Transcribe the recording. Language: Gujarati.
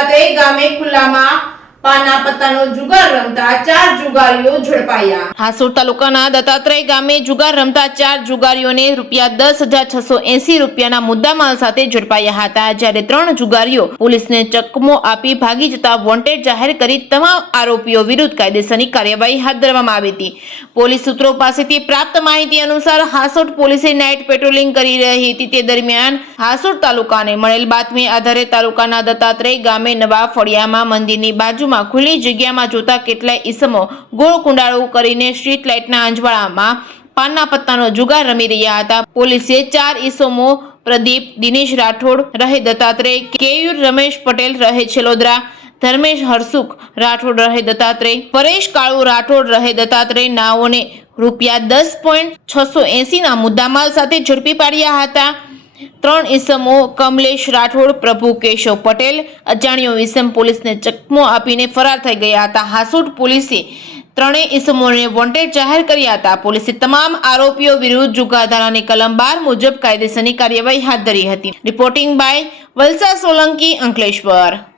દત્તાત્રેય ગામે ખુલ્લામાં પાના પત્તાનો જુગાર રમતા 4 જુગારીઓ ઝડપાયા। હાસોડ તાલુકાના દત્તાત્રેય ગામે જુગાર રમતા 4 જુગારીઓને ₹10,680 રૂપિયાના મુદ્દામાલ સાથે ઝડપાયા હતા, જ્યારે 3 જુગારીઓ પોલીસને ચકમો આપી ભાગી જતા વોન્ટેડ જાહેર કરી તમામ આરોપીઓ વિરુદ્ધ કાયદેસરની કાર્યવાહી હાથ ધરવામાં આવી હતી। પોલીસ સૂત્રો પાસેથી પ્રાપ્ત માહિતી અનુસાર હાસોડ પોલીસે નાઇટ પેટ્રોલિંગ કરી રહી હતી તે દરમિયાન હાસોડ તાલુકાને મળેલ બાતમી આધારે તાલુકાના દત્તાત્રેય ગામે નવા ફળિયામાં મંદિરની બાજુ ખુલ્લી જગ્યામાં જોતા કેટલાય ઈસમો ગોળ કુંડાળું કરીને સ્ટ્રીટ લાઇટના અંજવાળામાં પાનના પત્તાનો જુગાર રમી રહ્યા હતા। પોલીસે 4 ઈસમો પ્રદીપ દિનેશ રાઠોડ રહે દત્તાત્રેય, કેયુર રમેશ પટેલ રહે છેલોદરા, ધર્મેશ હરસુખ રાઠોડ રહે દત્તાત્રેય, પરેશ કાળુ રાઠોડ રહે દત્તાત્રેય નાઓને ₹10,680 ના મુદ્દામાલ સાથે ઝડપી પાડ્યા હતા। 3 ઈસમો કમલેશ રાઠોડ, પ્રભુ કેશવ પટેલ અજાણ્યો ઈસમ પોલીસને ચકમો આપીને ફરાર થઈ ગયા હતા। હાસોડ પોલીસે 3 ઈસમોને વોન્ટેડ જાહેર કર્યા હતા। પોલીસે તમામ આરોપીઓ વિરુદ્ધ જુગાર ધારાની કલમ 12 મુજબ કાયદેસરની કાર્યવાહી હાથ ધરી હતી। રિપોર્ટિંગ બાય વલસા સોલંકી, અંકલેશ્વર।